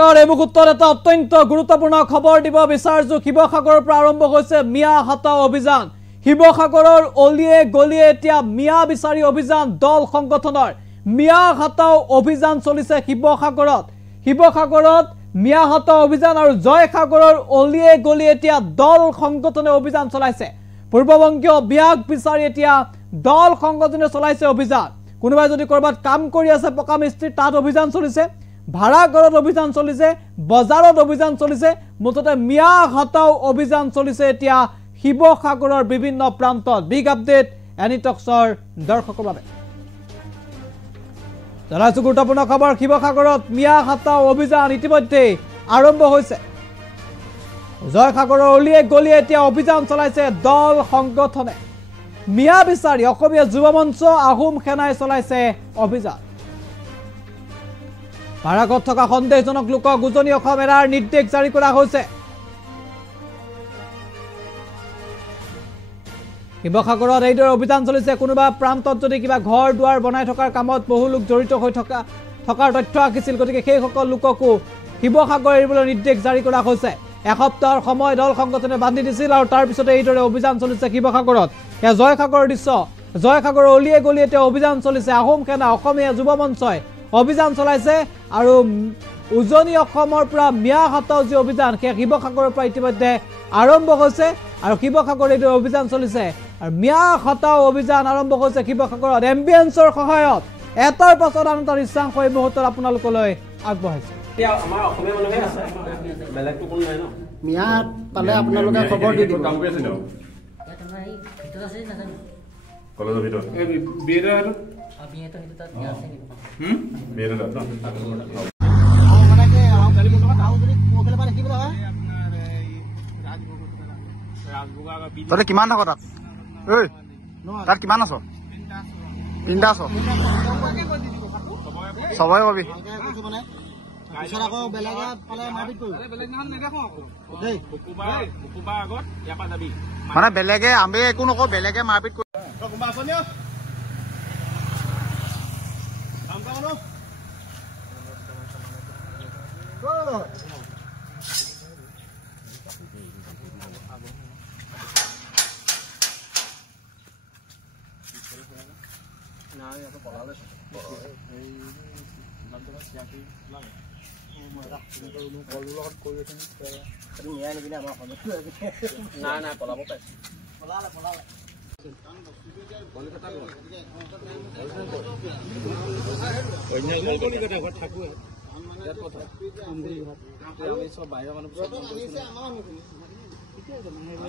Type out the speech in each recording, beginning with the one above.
নমস্কাৰ এই মুহূৰ্তত এটা অত্যন্ত গুৰুত্বপূৰ্ণ খবৰ দিব বিচাৰিছো শিৱসাগৰৰ পৰা আৰম্ভ হৈছে মিয়া হাতা অভিযান শিৱসাগৰৰ অলিয়ে গলিয়ে এতিয়া মিয়া বিচাৰি অভিযান দল সংগঠনৰ মিয়া হাতা অভিযান চলিছে শিৱসাগৰত মিয়া হাতা অভিযান আৰু জয়সাগৰৰ অলিয়ে গলিয়ে এতিয়া দল সংগঠনে অভিযান চলাইছে পূৰ্ববংগীয় বিয়াক বিচাৰি এতিয়া দল সংগঠনে চলাইছে অভিযান কোনোবাই যদি কৰবাত কাম কৰি আছে পকা মিস্ত্ৰী তাত অভিযান চলিছে ভাড়াঘৰত অভিযান চলিছে বজাৰত অভিযান চলিছে মুঠতে মিয়া হাতাও অভিযান চলিছে এতিয়া শিৱসাগৰৰ বিভিন্ন প্ৰান্তত বিগ আপডেট এনিটক্সৰ দৰ্শকৰ বাবে জনাইছো গুৰুত্বপূৰ্ণ খবৰ শিৱসাগৰত মিয়া হাতাও অভিযান ইতিমধ্যে আৰম্ভ হৈছে জয়সাগৰৰ অলিয়ে গলিয়ে এতিয়া অভিযান চলাইছে দল সংগঠনে মিয়া বিচাৰি অসমীয়া যুৱ মঞ্চ আহোম সেনাই চলাইছে অভিযান ভাড়াঘৰত থকা সন্দেহজনক লোকক উজনি অসম এৰাৰ নিৰ্দেশ জাৰি কৰা হৈছে শিৱসাগৰত এইদৰে অভিযান চলিছে কোনোবা প্ৰান্তত যদি কিবা ঘৰ দুৱাৰ বনাই থকাৰ কামত বহু লোক জড়িত হৈ থকাৰ তথ্য আহিছিল গতিকে সেই সকল লোককো শিৱসাগৰ এৰিবলৈ নিৰ্দেশ জাৰি কৰা হৈছে এসপ্তাহৰ সময় দল সংগঠনে বান্ধি দিছিল আৰু তাৰ পিছতে এইদৰে অভিযান চলিছে শিৱসাগৰত এয়া জয়সাগৰৰ দৃশ্য জয়সাগৰৰ অলিয়ে গলিয়ে এতিয়া অভিযান চলিছে আহোম সেনা অসমীয়া যুৱ মঞ্চই অভিযান চলাইছে আৰু উজনি অসমৰ পৰা মিয়া হাতাও যি অভিযান সেই শিৱসাগৰৰ পৰা ইতিমধ্যে আৰম্ভ হৈছে আৰু শিৱসাগৰত এইটো অভিযান চলিছে আৰু মিয়া হাতাও অভিযান আৰম্ভ হৈছে শিৱসাগৰত এম্বুলেন্সৰ সহায়ত এটাৰ পাছত আনটা দৃশ্যাংশ এই মুহূৰ্তত আপোনালোকলৈ আগবঢ়াইছে আমাৰ অসমীয়া মানুহে আছে বেলেগটো কোনো নাই ন মিয়া পালে আপোনালোকে খবৰ দি দিব কাম কৰি আছে ন কলেজৰ ভিতৰত এই বিয়েৰ আৰু বিয়েৰ তাত আছে নি বিয়েৰ তাত ন তই কিমান থাক তাত ঐ তাত কিমান আছ তিনিটা আছ সবাই পাবি মানে বেলেগে আমি একো নকওঁ বেলেগে মাৰপিট কৰি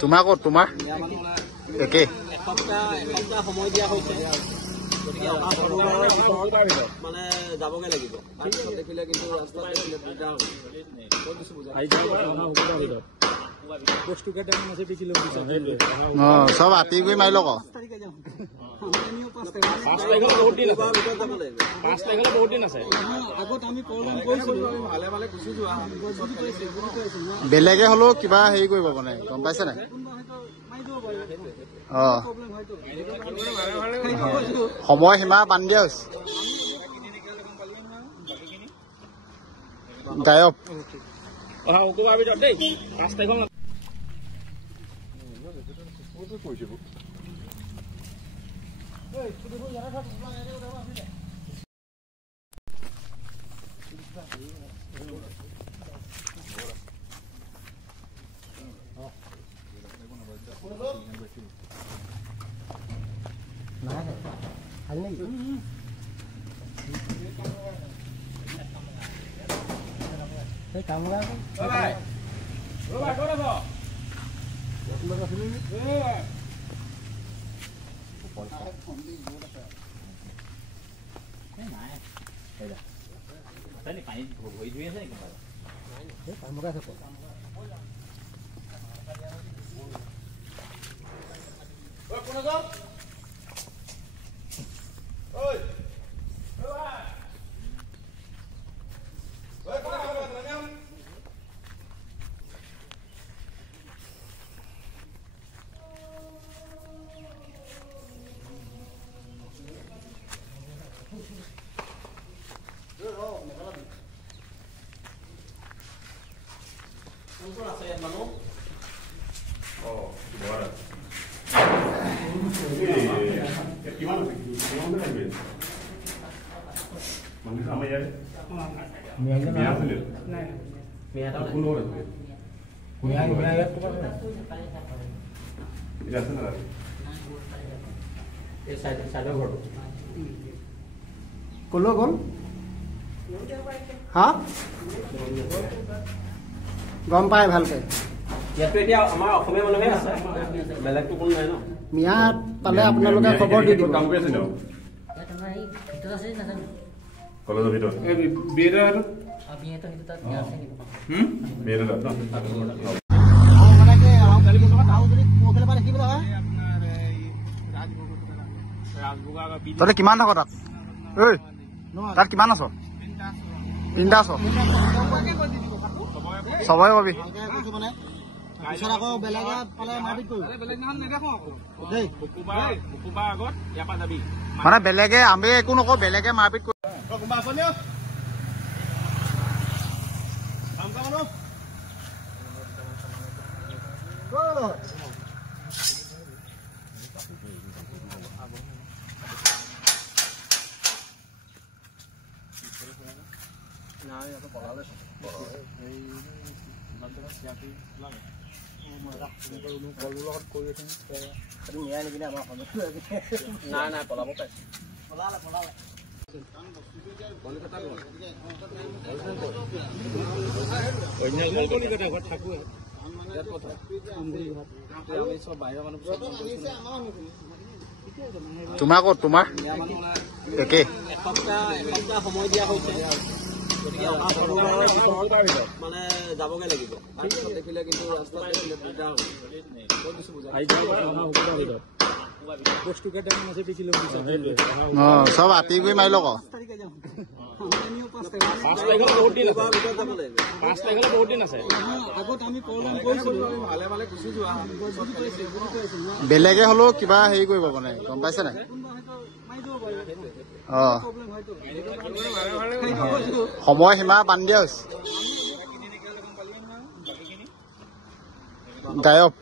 তোমাৰ ক'ত তোমাৰ একে এসপ্তাহ সময় দিয়া হৈছে মানে যাবগে লাগিব দেখিলে কিন্তু ৰাস্তাত দেখিলে দিগদাৰ হ'ব চব আতি কৰি মাৰি লওক বেলেগে হ'লেও কিবা হেৰি কৰিব মানে গম পাইছে নাই সময় সীমা বান্ধি দিয়া হৈছে গায়ক কলৈ গ'ল হা গম পাই ভালকে ইয়াতো এতিয়া আমাৰ অসমীয়া মানুহে আছে বেলেগতো কোনো নাই ন মিয়াত পালে আপোনালোকে খবৰ দি দিব কাম কৰি আছে ন কলেজৰ ভিতৰত বিয়েৰ তহঁতে কিমান থাক তাত ঐ তাত কিমান আছ তিনিটা আছ চবৰে পাবি পিছত আকৌ বেলেগে পালে মাৰপিট কৰিব মানে বেলেগে আমি একো নকওঁ বেলেগে মাৰপিট কৰিব নাই নাই পলাব পাইছে তোমাৰ ক'ত তোমাৰ একে এসপ্তাহ সময় দিয়া হৈছে গতিকে মানে যাবগে লাগিব তাৰপিছত দেখিলে কিন্তু ৰাস্তাত দেখিলে দিগদাৰ চব আতি কৰি মাৰি লগ বেলেগে হলেও কিবা হেৰি কৰিব মানে গম পাইছে নাই সময় সীমা বান্ধি দিয়া হৈছে গায়ক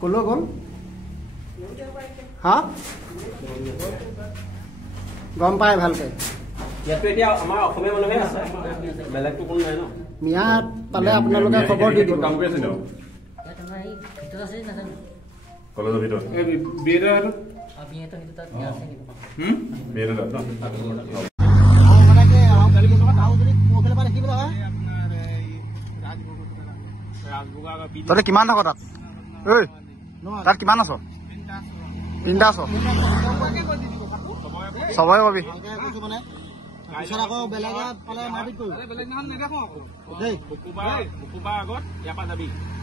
কলৈ গ'ল হা গম পাই ভালকে ইয়াতো এতিয়া আমাৰ অসমীয়া মানুহে আছে বেলেগতো কোনো নাই ন মিয়াত পালে আপোনালোকে খবৰ দি দিব কাম কৰি আছে ন কলেজৰ ভিতৰত বিয়েৰ তহঁতে কিমান থাক তাত ঐ তাত কিমান আছ তিনিটা আছ চবৰে পাবি পিছত আকৌ বেলেগে পালে মাৰপিট কৰিব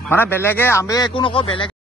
মানে বেলেগে আমি একো নকওঁ বেলেগে